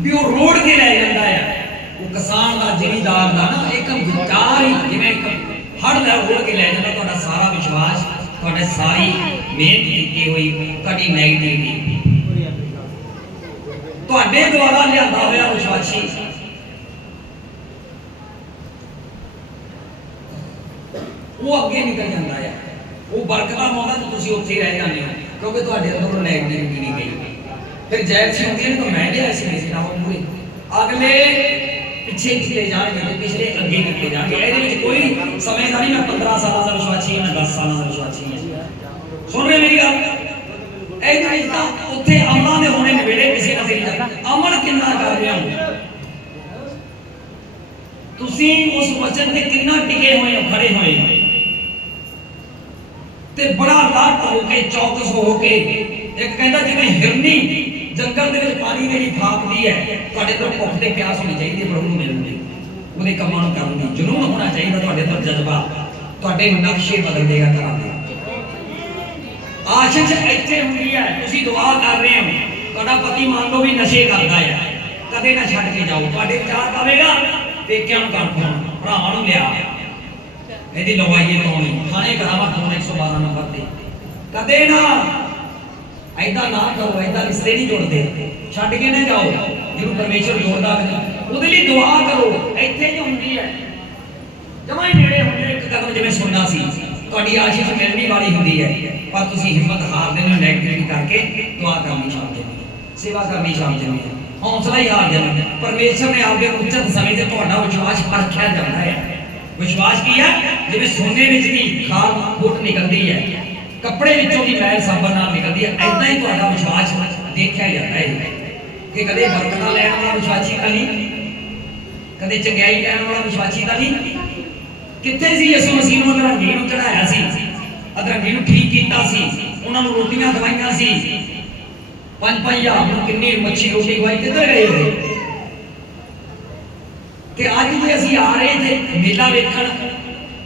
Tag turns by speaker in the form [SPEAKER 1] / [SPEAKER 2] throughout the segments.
[SPEAKER 1] ਵੀ ਉਹ ਰੋੜ ਕੇ ਲੈ ਜਾਂਦਾ ਆ। ਉਹ ਕਿਸਾਨ ਦਾ, ਜ਼ਿਮੀਦਾਰ ਦਾ ਨਾ, ਇੱਕ ਵਿਚਾਰ ਹੀ ਜਿਵੇਂ ਹੜ ਲੈ ਰੋੜ ਕੇ ਲੈ ਜਾਂਦਾ। ਤੁਹਾਡਾ ਸਾਰਾ ਵਿਸ਼ਵਾਸ, ਤੁਹਾਡੇ ਸਾਰੀ ਮਿਹਨਤ ਕੀਤੀ ਹੋਈ, ਤੁਹਾਡੀ ਨੈਗੇਟਿਵਿਟੀ ਤੁਹਾਡੇ ਦੁਆਰਾ ਲਿਆਂਦਾ ਹੋਇਆ ਵਿਸ਼ਵਾਸੀ। ਉਹ ਅੱਗੇ ਨਿਕਲ ਜਾਂਦਾ ਆ। ਉਹ ਬਰਕਤਾਂ ਪਾਉਂਦਾ ਤੇ ਤੁਸੀਂ ਉੱਥੇ ਹੀ ਰਹਿ ਜਾਂਦੇ ਹੋ, ਕਿਉਂਕਿ ਤੁਹਾਡੇ ਅੰਦਰੋਂ ਨੈਗੇਟਿਵਿਟੀ ਨਹੀਂ ਗਈ। ਫਿਰ ਜੈਲ ਸੀ ਹੁੰਦੀ ਹੈ ਤਾਂ ਮੈਂ ਲਿਆ ਸੀ ਇਸ ਨਾਲ ਮੂਰੇ ਅਗਲੇ ਪਿੱਛੇ ਨਿਕਲੇ ਜਾਣਗੇ ਤੇ ਪਿਛਲੇ ਅੱਗੇ ਨਿਕਲੇ ਜਾਣਗੇ ਇਹਦੇ ਵਿੱਚ ਕੋਈ ਸਮੇਂ ਦਾ ਨਹੀਂ ਮੈਂ 15 ਸਾਲਾਂ ਦਾ ਵਿਸ਼ਵਾਸੀ ਹਾਂ ਮੈਂ 10 ਸਾਲਾਂ ਦਾ ਵਿਸ਼ਵਾਸੀ ਹਾਂ ਸੁਣ ਰਹੇ ਮੇਰੀ ਗੱਲ ਇਹ ਨਹੀਂ ਤਾਂ ਉੱਥੇ ਅਮਲਾਂ ਦੇ ਹੋਣੇ ਨਵੇੜੇ ਕਿਸੇ ਨਾ ਕਿਸੇ ਦਾ ਅਮਲ ਕਿੰਨਾ ਕਰ ਰਹੇ ਹੋ ਤੁਸੀਂ ਉਸ ਵਚਨ ਤੇ ਕਿੰਨਾ ਟਿਕੇ ਹੋਏ ਹੋ ਖੜੇ ਹੋਏ ਹੋ ਤੇ ਬੜਾ ਲਾਟ ਹੋ ਕੇ ਚੌਕਸ ਹੋ ਜੰਗਲ ਦੇ ਵਿੱਚ ਪਾਣੀ ਦੇ ਫਾਕਦੀ ਹੈ, ਤੁਹਾਡੇ ਤੋਂ ਭੁੱਖ ਤੇ ਪਿਆਸ ਹੋਣੀ ਚਾਹੀਦੀ ਹੈ, ਪ੍ਰਭੂ ਨੂੰ ਮਿਲਣ ਦੀ ਉਹਦੇ ਕੰਮਾਂ ਨੂੰ ਕਰਨ ਦੀ ਜਨੂਨ ਹੋਣਾ ਚਾਹੀਦਾ ਤੁਹਾਡੇ ਅੰਦਰ ਜਜ਼ਬਾ। ਤੁਹਾਡੇ ਨਕਸ਼ੇ ਬਦਲ ਦੇਗਾ ਘਰਾਂ ਦੇ। ਆਸ਼ਿਸ਼ ਇੱਥੇ ਹੁੰਦੀ ਹੈ, ਤੁਸੀਂ ਦੁਆ ਕਰ ਰਹੇ ਹੋ। ਤੁਹਾਡਾ ਪਤੀ ਮੰਨ ਲਓ ਵੀ ਨਸ਼ੇ ਕਰਦਾ ਹੈ। ਕਦੇ ਨਾ ਛੱਡ ਕੇ ਜਾਓ। ਤੁਹਾਡੇ ਵਿਚਾਰ ਪਾਵੇਗਾ, ਪੇਕਿਆਂ ਨੂੰ ਕਰ ਭਰਾਵਾਂ ਨੂੰ ਲਿਆ। ਇਹਦੀ ਲਵਾਈਏ ਪਾਉਣੀ ਥਾਣੇ ਕਰਾਵਾ ਫੋਨ 112 ਨੰਬਰ ਤੇ। ਕਦੇ ਨਾ ਐਦਾਂ ਨਾ ਕਰੋ ਐਦਾਂ ਰਿਸ਼ਤੇ ਨਹੀਂ ਜੁੜਦੇ ਛੱਡ ਕੇ ਨਾ ਜਾਓ ਜਿਹਨੂੰ ਪਰਮੇਸ਼ਰ ਜੋੜਦਾ ਹੈ ਉਹਦੇ ਲਈ ਦੁਆ ਕਰੋ ਇੱਥੇ ਹੀ ਹੁੰਦੀ ਹੈ ਜਮਾਂ ਹੀ ਨੇੜੇ ਹੁੰਦੇ ਇੱਕ ਕਦਮ ਜਿਵੇਂ ਸੁਣਨਾ ਸੀ ਤੁਹਾਡੀ ਆਸ਼ੀਸ਼ ਮਿਲਣੀ ਵਾਲੀ ਹੁੰਦੀ ਹੈ ਪਰ ਤੁਸੀਂ ਹਿੰਮਤ ਹਾਰਦੇ ਹੋ ਨੈਗੇਟਿਵ ਕਰਕੇ ਦੁਆ ਕਰਨੀ ਸ਼ਾਮ ਜਾਂਦੀ ਹੈ ਸੇਵਾ ਕਰਨੀ ਸ਼ਾਮ ਜਾਂਦੀ ਹੈ ਹੌਸਲਾ ਹੀ ਹਾਰ ਜਾਂਦਾ ਹੈ। ਪਰਮੇਸ਼ਰ ਨੇ ਆਪਦੇ ਉਚਿਤ ਸਮੇਂ ਤੇ ਤੁਹਾਡਾ ਵਿਸ਼ਵਾਸ ਪਰਖਿਆ ਜਾਂਦਾ ਹੈ ਵਿਸ਼ਵਾਸ ਕੀ ਹੈ ਜਿਵੇਂ ਸੋਨੇ ਵਿੱਚ ਦੀ ਖਾਲ ਫੁੱਟ ਨਿਕਲਦੀ ਹੈ ਕੱਪੜੇ ਵਿੱਚੋਂ ਦੀ ਮੈਲ ਸਾਬਣ ਨਾਲ ਨਿਕਲਦੀ ਹੈ ਐਦਾਂ ਹੀ ਤੁਹਾਡਾ ਵਿਸ਼ਵਾਸ ਦੇਖਿਆ ਜਾਂਦਾ ਹੈ ਕਿ ਕਦੇ ਬਰਕਤਾਂ ਲੈਣ ਵਾਲਾ ਵਿਸ਼ਵਾਸੀ ਤਾਂ ਨਹੀਂ, ਕਦੇ ਚੰਗਿਆਈ ਲੈਣ ਵਾਲਾ ਵਿਸ਼ਵਾਸੀ ਤਾਂ ਨਹੀਂ। ਕਿੱਥੇ ਸੀ ਯਿਸੂ ਮਸੀਹ ਨੂੰ ਅਧਰੰਗੀ ਨੂੰ ਚੜਾਇਆ ਸੀ? ਅਧਰੰਗੀ ਨੂੰ ਠੀਕ ਕੀਤਾ ਸੀ, ਉਹਨਾਂ ਨੂੰ ਰੋਟੀਆਂ ਖਵਾਈਆਂ ਸੀ। ਪੰਜ ਪੰਜ ਹਜ਼ਾਰ ਨੂੰ ਕਿੰਨੀ ਮੱਛੀ ਰੋਟੀ ਖਵਾਈ, ਕਿੱਧਰ ਗਏ ਉਹ ਕਿ ਅੱਜ ਜੇ ਅਸੀਂ ਆ ਰਹੇ ਤੇ ਮੇਲਾ ਵੇਖਣ।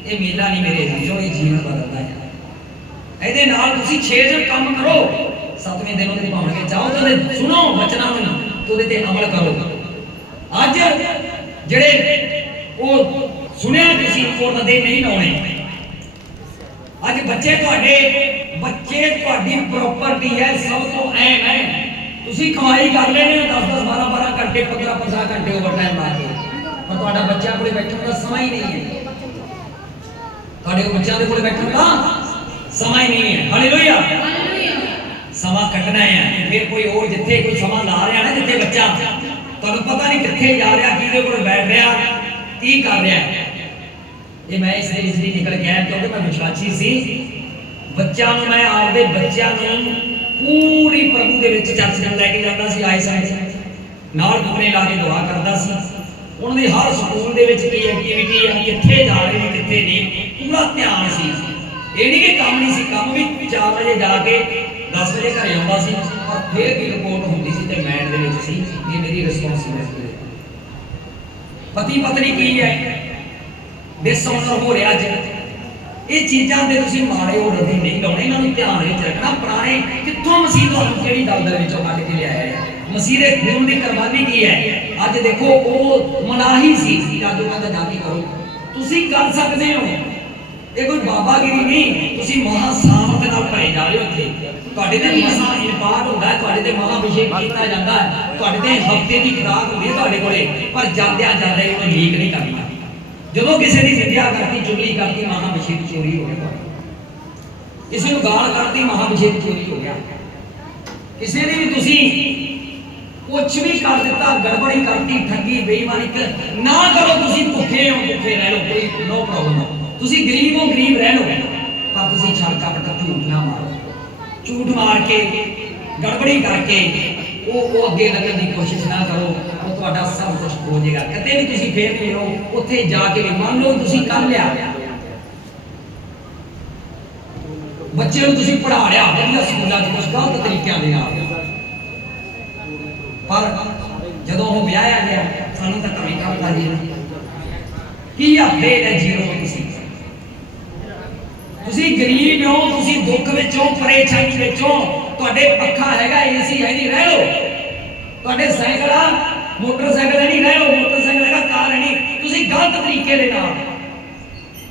[SPEAKER 1] ਇਹ ਮੇਲਾ ਨਹੀਂ ਮੇਰੇ ਜੀਓ ਇਹ ਜੀਵਨ ਬਦਲਦਾ ਹੈ ਇਹਦੇ ਨਾਲ ਤੁਸੀਂ 6 ਦਿਨ ਕੰਮ ਕਰੋ। ਸੱਤਵੇਂ ਦਿਨ ਉਹਦੇ ਭਾਵਨ ਜਾਓ ਤੇ ਸੁਣੋ ਬਚਨਾਂ ਨੂੰ। ਤੇ ਉਹਦੇ ਤੇ ਅਮਲ ਕਰੋ। ਅੱਜ ਜਿਹੜੇ ਉਹ ਸੁਣਿਆ ਤੁਸੀਂ ਉਹਨਾਂ ਦੇ ਨਹੀਂ ਲਾਉਣੇ। ਅੱਜ ਬੱਚੇ ਤੁਹਾਡੇ, ਬੱਚੇ ਤੁਹਾਡੀ ਪ੍ਰਾਪਰਟੀ ਹੈ, ਸਭ ਤੋਂ ਅਹਿਮ ਹੈ। ਤੁਸੀਂ ਕਮਾਈ ਕਰ ਲੈਣੇ ਹੋ 10 10 12 12 ਘੰਟੇ 15 15 ਘੰਟੇ ਓਵਰ ਟਾਈਮ ਲਾ ਕੇ ਪਰ ਤੁਹਾਡਾ ਬੱਚਾ ਕੋਲੇ ਬੈਠਣ ਦਾ ਸਮਾਂ ਹੀ ਨਹੀਂ ਹੈ। ਤੁਹਾਡੇ ਬੱਚਿਆਂ ਦੇ ਕੋਲੇ ਬੈਠਣ ਦਾ ਸਮਾਂ ਹੀ ਨਹੀਂ ਹੈ। ਹਾਲੇਲੂਇਆ ਸਮਾਂ ਕੱਢਣਾ ਹੈ। ਫਿਰ ਕੋਈ ਹੋਰ ਜਿੱਥੇ ਕੋਈ ਸਮਾਂ ਲਾ ਰਿਹਾ ਨਾ ਜਿੱਥੇ ਬੱਚਾ ਤੁਹਾਨੂੰ ਪਤਾ ਨਹੀਂ ਕਿੱਥੇ ਜਾ ਰਿਹਾ ਕਿਹਦੇ ਕੋਲ ਬੈਠ ਰਿਹਾ ਕੀ ਕਰ ਰਿਹਾ। ਇਹ ਮੈਂ ਇਸ ਲਈ ਇਸ ਲਈ ਨਿਕਲ ਗਿਆ ਕਿਉਂਕਿ ਮੈਂ ਵਿਸ਼ਵਾਸੀ ਸੀ। ਬੱਚਿਆਂ ਨੂੰ ਮੈਂ ਆਪਦੇ ਬੱਚਿਆਂ ਨੂੰ ਪੂਰੀ ਪ੍ਰਭੂ ਦੇ ਵਿੱਚ ਚਰਚ ਨਾਲ ਲੈ ਕੇ ਜਾਂਦਾ ਸੀ ਆਏ ਸਾਈਡ ਨਾਲ ਟੁਕੜੇ ਲਾ ਕੇ ਦੁਆ ਕਰਦਾ ਸੀ। ਉਹਨਾਂ ਦੇ ਹਰ ਸਕੂਲ ਦੇ ਵਿੱਚ ਕੀ ਐਕਟੀਵਿਟੀ ਹੈ ਕਿੱਥੇ ਜਾ ਰਹੇ ਨੇ ਕਿੱਥੇ ਨਹੀਂ ਪੂਰਾ ਧਿਆਨ ਸੀ। ਇਹ ਨਹੀਂ ਕਿ ਕੰਮ ਨਹੀਂ ਸੀ, ਕੰਮ ਵੀ 4 ਵਜੇ ਜਾ ਕੇ 10 ਵਜੇ ਘਰੇ ਆਉਂਦਾ ਸੀ, ਪਰ ਫਿਰ ਵੀ ਰਿਪੋਰਟ ਹੁੰਦੀ ਸੀ ਤੇ ਮੈਂਡ ਦੇ ਵਿੱਚ ਸੀ ਇਹ ਮੇਰੀ ਰਿਸਪੌਂਸਿਬਿਲਿਟੀ ਹੈ। ਪਤੀ ਪਤਨੀ ਕੀ ਹੈ? ਡਿਸਆਨਰ ਹੋ ਰਿਹਾ ਅੱਜ। ਇਹ ਚੀਜ਼ਾਂ ਦੇ ਤੁਸੀਂ ਮਾੜੇ ਹੋ ਰਹੇ ਨਹੀਂ ਲਾਉਣੇ, ਇਹਨਾਂ ਨੂੰ ਧਿਆਨ ਵਿੱਚ ਰੱਖਣਾ। ਪੁਰਾਣੇ ਕਿੱਥੋਂ ਮਸੀਹ ਤੁਹਾਨੂੰ ਕਿਹੜੀ ਦਲਦਲ ਵਿੱਚੋਂ ਕੱਢ ਕੇ ਲਿਆਇਆ ਹੈ? ਮਸੀਹ ਦੇ ਖੂਨ ਦੀ ਕੁਰਬਾਨੀ ਕੀ ਹੈ? ਅੱਜ ਦੇਖੋ, ਉਹ ਮਨਾਹੀ ਸੀ ਅੱਜ ਉਹ ਕਹਿੰਦਾ ਜਾ ਕਰੋ। ਤੁਸੀਂ ਕਰ ਸਕਦੇ ਹੋ। ਇਹ ਕੋਈ ਬਾਬਾਗਿਰੀ ਨਹੀਂ, ਤੁਸੀਂ ਮਹਾ ਸਾਮਤ ਨਾਲ ਭਰੇ ਜਾ ਰਹੇ ਹੋ ਇੱਥੇ। ਤੁਹਾਡੇ ਤੇ ਮਸਾ ਇਨਪਾਟ ਹੁੰਦਾ, ਤੁਹਾਡੇ ਤੇ ਮਹਾ ਅਭਿਸ਼ੇਕ ਕੀਤਾ ਜਾਂਦਾ ਹੈ। ਤੁਹਾਡੇ ਤੇ ਹਫ਼ਤੇ ਦੀ ਖੁਰਾਕ ਹੁੰਦੀ ਹੈ ਤੁਹਾਡੇ ਕੋਲੇ, ਪਰ ਜਾਂਦਿਆਂ ਜਾਂਦੇ ਉਹਨੂੰ ਲੀਕ ਨਹੀਂ ਕਰਨੀ। ਜਦੋਂ ਕਿਸੇ ਦੀ ਸਿੱਧਿਆ ਕਰਤੀ, ਚੁਗਲੀ ਕਰਤੀ, ਮਹਾ ਅਭਿਸ਼ੇਕ ਚੋਰੀ ਹੋ ਗਿਆ। ਕਿਸੇ ਨੂੰ ਗਾਲ ਕਰਤੀ ਮਹਾ ਅਭਿਸ਼ੇਕ ਚੋਰੀ ਹੋ ਗਿਆ। ਕਿਸੇ ਨੇ ਵੀ ਤੁਸੀਂ ਕੁਛ ਵੀ ਕਰ ਦਿੱਤਾ, ਗੜਬੜੀ ਕਰਤੀ, ਠੱਗੀ, ਬੇਈਮਾਨੀ ਨਾ ਕਰੋ, ਤੁਸੀਂ ਭੁੱਖੇ ਹੋ, ਭੁੱਖੇ ਰਹਿ ਲਓ, ਕੋਈ ਨੋ ਪ੍ਰੋਬਲਮ ਤੁਸੀਂ ਗਰੀਬ ਹੋ, ਗਰੀਬ ਰਹਿ ਲਓ ਪਰ ਤੁਸੀਂ ਛਲ ਕਪਟ ਝੂਠ ਨਾ ਮਾਰੋ? ਝੂਠ ਮਾਰ ਕੇ, ਗੜਬੜੀ ਕਰਕੇ ਉਹ ਉਹ ਅੱਗੇ ਲੱਗਣ ਦੀ ਕੋਸ਼ਿਸ਼ ਨਾ ਕਰੋ। ਉਹ ਤੁਹਾਡਾ ਸਭ ਕੁਝ ਹੋ ਜਾਏਗਾ। ਕਦੇ ਵੀ ਤੁਸੀਂ ਫੇਰ ਨਹੀਂ ਹੋ ਉੱਥੇ ਜਾ ਕੇ ਵੀ ਮੰਨ ਲਓ ਤੁਸੀਂ ਕਰ ਲਿਆ। ਬੱਚੇ ਨੂੰ ਤੁਸੀਂ ਪੜ੍ਹਾ ਲਿਆ, ਵਧੀਆ ਸਕੂਲਾਂ 'ਚ ਕੁਝ ਗਲਤ ਤਰੀਕਿਆਂ ਦੇ ਨਾਲ। ਪਰ ਜਦੋਂ ਉਹ ਵਿਆਹਿਆ ਗਿਆ, ਸਾਨੂੰ ਤਾਂ ਕਮੀ ਕਰਦਾ ਜੀ ਕੀ ਹੱਥੇ ਹੈ ਜੀਰੋ ਤੁਸੀਂ? ਤੁਸੀਂ ਗਰੀਬ ਹੋ, ਤੁਸੀਂ ਦੁੱਖ ਵਿੱਚੋਂ, ਪਰੇਸ਼ਾਨੀ ਵਿੱਚੋਂ। ਤੁਹਾਡੇ ਪੱਖਾ ਹੈਗਾ ਏਸੀ ਹੈ ਨਹੀਂ, ਰਹਿ ਲੋ ਤੁਹਾਡੇ ਸਾਈਕਲ ਆ, ਮੋਟਰਸਾਈਕਲ ਨਹੀਂ, ਰਹਿ ਉਹ ਮੋਟਰਸਾਈਕਲ ਹੈਗਾ, ਕਾਰ ਨਹੀਂ। ਤੁਸੀਂ ਗਲਤ ਤਰੀਕੇ ਦੇ ਨਾਲ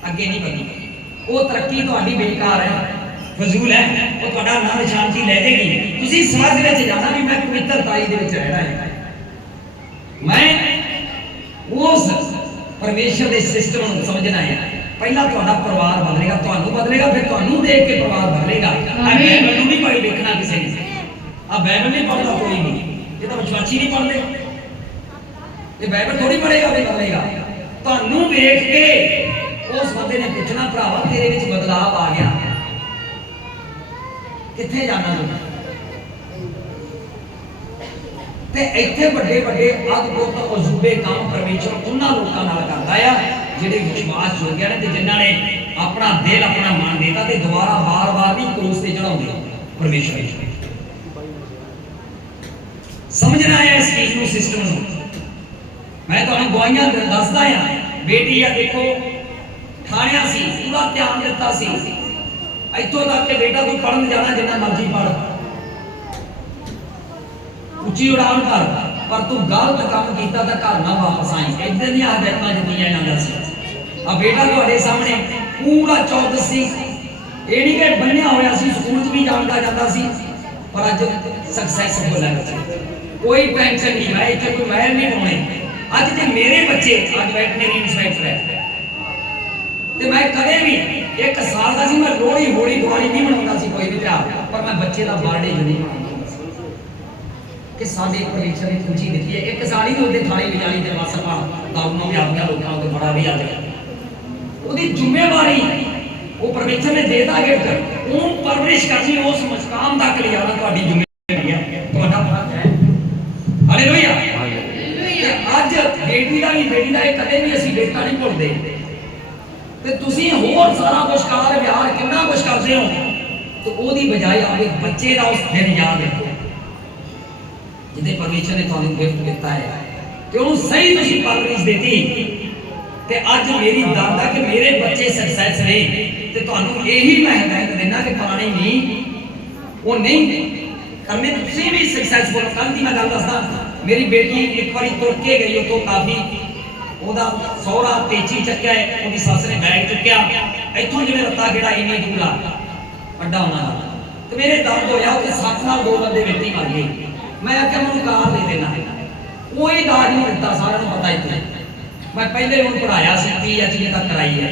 [SPEAKER 1] ਅੱਗੇ ਨਹੀਂ ਵਧੀ ਉਹ ਤਰੱਕੀ ਤੁਹਾਡੀ ਬੇਕਾਰ ਹੈ, ਫਜ਼ੂਲ ਹੈ। ਉਹ ਤੁਹਾਡਾ ਨਾਮ ਸ਼ਾਂਤੀ ਲੈ ਜਾਏਗੀ ਤੁਸੀਂ ਸਵਰਗ ਵਿੱਚ ਜਾਣਾ ਵੀ ਮੈਂ ਪਵਿੱਤਰਤਾਈ ਦੇ ਵਿੱਚ ਰਹਿਣਾ ਹੈ। ਮੈਂ ਉਸ ਪਰਮੇਸ਼ਰ ਦੇ ਸਿਸਟਮ ਨੂੰ ਸਮਝਣਾ ਹੈ। ਪਹਿਲਾਂ ਤੁਹਾਡਾ ਪਰਿਵਾਰ ਬਦਲੇਗਾ ਤੁਹਾਨੂੰ ਬਦਲੇਗਾ ਫਿਰ ਤੁਹਾਨੂੰ ਦੇਖ ਕੇ ਪਰਿਵਾਰ ਬਦਲੇਗਾ। ਆ
[SPEAKER 2] ਆਮੀਨ।
[SPEAKER 1] ਬਾਈਬਲ ਨੂੰ ਨਹੀਂ ਭਾਈ ਵੇਖਣਾ ਕਿਸੇ ਨੇ। ਆ ਬਾਈਬਲ ਨਹੀਂ ਪੜ੍ਹਦਾ ਕੋਈ ਨਹੀਂ ਇਹ ਤਾਂ ਵਿਸ਼ਵਾਸੀ ਨਹੀਂ ਪੜ੍ਹਦੇ। ਇਹ ਬਾਈਬਲ ਥੋੜੀ ਪੜ੍ਹੇਗਾ ਵੀ ਬਦਲੇਗਾ। ਤੁਹਾਨੂੰ ਵੇਖ ਕੇ ਉਸ ਬੰਦੇ ਨੇ ਪੁੱਛਣਾ ਭਰਾਵਾ ਤੇਰੇ ਵਿੱਚ ਬਦਲਾਅ ਆ ਗਿਆ। ਕਿੱਥੇ ਜਾਣਾ ਤੂੰ? ਤੇ ਇੱਥੇ ਵੱਡੇ ਵੱਡੇ ਅਦਭੁਤ ਅਜੂਬੇ ਕੰਮ ਪਰਮੇਸ਼ਰ ਉਹਨਾਂ ਲੋਕਾਂ ਨਾਲ ਕਰਦਾ ਆ। ਜਿਹੜੇ ਵਿਸ਼ਵਾਸ ਜੋਗਿਆ ਨੇ ਤੇ ਜਿਨ੍ਹਾਂ ਨੇ ਆਪਣਾ ਦਿਲ, ਆਪਣਾ ਮਨ ਦਿੱਤਾ ਤੇ ਦੁਬਾਰਾ ਵਾਰ-ਵਾਰ ਨਹੀਂ ਕਰੂਸ ਤੇ ਚੜਾਉਂਦੇ ਪਰਮੇਸ਼ਰ ਸਮਝਣਾ ਹੈ ਇਸ ਚੀਜ਼ ਨੂੰ ਸਿਸਟਮ ਨੂੰ। ਮੈਂ ਤੁਹਾਨੂੰ ਗਵਾਹੀਆਂ ਦੱਸਦਾ ਆ, ਬੇਟੀ ਆ, ਦੇਖੋ, ਠਾਣਿਆ ਸੀ, ਪੂਰਾ ਧਿਆਨ ਦਿੱਤਾ ਸੀ। ਇੱਥੋਂ ਤੱਕ ਕਿ ਬੇਟਾ ਤੂੰ ਪੜਨ ਜਾਣਾ ਜਿੰਨਾ ਮਰਜ਼ੀ ਪੜ ਉੱਚੀ ਉਡਾਨ ਕਰ, ਪਰ ਤੂੰ ਗਲਤ ਕੰਮ ਕੀਤਾ ਤਾਂ ਘਰ ਨਾ ਵਾਪਸ ਆਈ। ਇਦਾਂ ਦੀਆਂ ਹਦਾਇਤਾਂ ਦਿੱਤੀਆਂ ਜਾਂਦਾ ਸੀ। ਆ ਬੇਟਾ ਤੁਹਾਡੇ ਸਾਹਮਣੇ ਪੂਰਾ ਚੌਕਸ ਸੀ। ਇਹ ਨਹੀਂ ਕਿ ਬੰਨਿਆ ਹੋਇਆ ਸੀ, ਸਕੂਲ 'ਚ ਵੀ ਜਾਂਦਾ ਜਾਂਦਾ ਸੀ, ਪਰ ਅੱਜ ਸਕਸੈਸਫੁਲ ਹੈ ਬੱਚੇ ਕੋਈ ਟੈਨਸ਼ਨ ਨਹੀਂ ਹੈ, ਇੱਥੇ ਕੋਈ ਮਹਿਰ ਨਹੀਂ ਪਾਉਣੇ ਅੱਜ ਜੇ ਮੇਰੇ ਬੱਚੇ ਅੱਜ ਵੈਟਨਰੀ ਇੰਸਪੈਕਟਰ ਹੈ। ਤੇ ਮੈਂ ਕਦੇ ਵੀ ਇੱਕ ਸਾਲ ਦਾ ਸੀ, ਮੈਂ ਲੋਹੜੀ ਹੋਲੀ ਦਿਵਾਲੀ ਨਹੀਂ ਮਨਾਉਂਦਾ ਸੀ ਕੋਈ ਵੀ ਤਿਉਹਾਰ, ਪਰ ਮੈਂ ਬੱਚੇ ਦਾ ਬਰਥਡੇ ਜ਼ਰੂਰ ਮਨਾਉਂਦਾ ਕਿ ਸਾਡੇ ਪਰੀਖਿਆ ਦੀ ਖੁਸ਼ੀ ਦਿੱਤੀ ਹੈ। ਇੱਕ ਸਾਲ ਹੀ ਉਹਦੇ ਥਾਲੀ ਵਿਚਾਲੀ ਤੇ ਵਸਪਾ ਦਾਉਣਾ ਵੀ ਆਪਣਾ ਲੋਕਾਂ ਨੂੰ ਬੜਾ ਵੀ ਆ ਗਿਆ। ਉਹਦੀ ਜ਼ਿੰਮੇਵਾਰੀ ਉਹ ਪਰਮੇਸ਼ਰ ਨੇ ਦੇਤਾ ਗਿਫਟ ਉਹ ਪਰਵਰਿਸ਼ ਕਰਨੀ ਉਸ ਮਸਕਾਮ ਤੱਕ ਲਿਜਾਣਾ ਤੁਹਾਡੀ ਜ਼ਿੰਮੇਵਾਰੀ ਹੈ। ਤੁਹਾਡਾ ਫਰਜ਼ ਹੈ। ਹਾਲੇਲੂਇਆ ਅੱਜ ਬੇਟੀ ਦਾ ਵੀ ਬੇਟੀ ਦਾ ਇਹ ਕਦੇ ਵੀ ਅਸੀਂ ਬੇਟਾ ਨਹੀਂ ਭੁੱਲਦੇ। ਤੇ ਤੁਸੀਂ ਹੋਰ ਸਾਰਾ ਕੁਝ ਕਾਰ ਵਿਹਾਰ ਕਿੰਨਾ ਕੁਝ ਕਰਦੇ ਹੋ ਤੇ ਉਹਦੀ ਬਜਾਏ ਆਪਣੇ ਬੱਚੇ ਦਾ ਉਸ ਦਿਨ ਯਾਦ ਰੱਖੋ। ਜਿਹਦੇ ਪਰਮੇਸ਼ਰ ਨੇ ਤੁਹਾਨੂੰ ਗਿਫਟ ਦਿੱਤਾ ਹੈ। ਤੇ ਉਹਨੂੰ ਸਹੀ ਤੁਸੀਂ ਪਰਵਰਿਸ਼ ਦਿੱਤੀ। ਤੇ ਅੱਜ ਮੇਰੀ ਦਾਦਾ ਕਿ ਮੇਰੇ ਬੱਚੇ ਸਕਸੈਸ ਨੇ ਤੇ ਤੁਹਾਨੂੰ ਇਹੀ ਮੈਂ ਹਦਾਇਤ ਦੇਣਾ ਕਿ ਪੁਰਾਣੀ ਨਹੀਂ, ਉਹ ਨਹੀਂ। ਕਰਨੇ ਤੁਸੀਂ ਵੀ ਸਕਸੈਸਫੁਲ ਕੱਲ ਦੀ ਮੈਂ ਗੱਲ ਦੱਸਦਾ, ਮੇਰੀ ਬੇਟੀ ਇੱਕ ਵਾਰੀ ਤੁਰ ਕੇ ਗਈ ਉਤੋਂ ਕਾਫੀ। ਉਹਦਾ ਸਹੁਰਾ ਤੇਜੀ ਚੱਕਿਆ, ਉਹਦੀ ਸੱਸ ਨੇ ਬੈਗ ਚੁੱਕਿਆ। ਇੱਥੋਂ ਜਿਵੇਂ ਰੱਤਾ ਕਿਹੜਾ ਇੰਨੀ ਦੂਰ ਆ ਅੱਡਾ ਉਹਨਾਂ ਦਾ ਤੇ ਮੇਰੇ ਦਰਦ ਹੋਇਆ, ਉਹਦੇ ਸੱਤ ਨਾਲ ਦੋ ਬੰਦੇ ਵੇਟੀ ਮਾਰ ਗਏ। ਮੈਂ ਆਖਿਆ, ਮੈਨੂੰ ਕਾਰ ਦੇ ਦੇਣਾ। ਕੋਈ ਦਾਜ ਨਹੀਂ ਦਿੱਤਾ ਸਾਰਿਆਂ ਨੂੰ ਪਤਾ ਇੱਥੇ। ਮੈਂ ਪਹਿਲੇ ਉਹਨੂੰ ਪੜਾਇਆ ਸੀ ਪੀਐਚਡੀ ਤੱਕ ਕਰਾਈ ਹੈ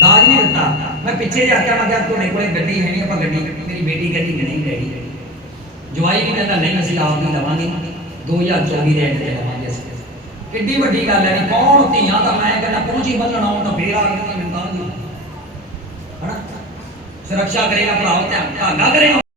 [SPEAKER 1] ਦਾਜ ਨਹੀਂ ਦਿੱਤਾ ਮੈਂ ਪਿੱਛੇ ਜਾ ਕੇ ਮੈਂ ਕਿਹਾ ਤੁਹਾਡੇ ਕੋਲੇ ਗੱਡੀ ਹੈ ਨਹੀਂ ਆਪਾਂ ਗੱਡੀ ਮੇਰੀ ਬੇਟੀ ਕਹਿੰਦੀ ਕਿ ਨਹੀਂ ਡੈਡੀ ਜਵਾਈ ਵੀ ਕਹਿੰਦਾ ਨਹੀਂ ਅਸੀਂ ਆਪ ਨਹੀਂ ਲਵਾਂਗੇ 2024 ਦੇ ਐਂਡ ਤੇ ਲਵਾਂਗੇ ਅਸੀਂ ਕਿੱਡੀ ਵੱਡੀ ਗੱਲ ਹੈ ਨਹੀਂ ਕੌਣ ਧੀਆਂ ਤਾਂ ਮੈਂ ਕਹਿੰਦਾ ਪਹੁੰਚੀ ਬੰਨਣ ਆਉਣ ਤਾਂ ਫੇਰ ਆ ਕੇ ਮੈਨੂੰ ਤਾਂ ਦੀ ਹਨਾ ਸੁਰੱਖਿਆ ਕਰੇਗਾ ਭਰਾਓ ਧਿਆਨ ਧਾਗਾ ਕਰੇਗਾ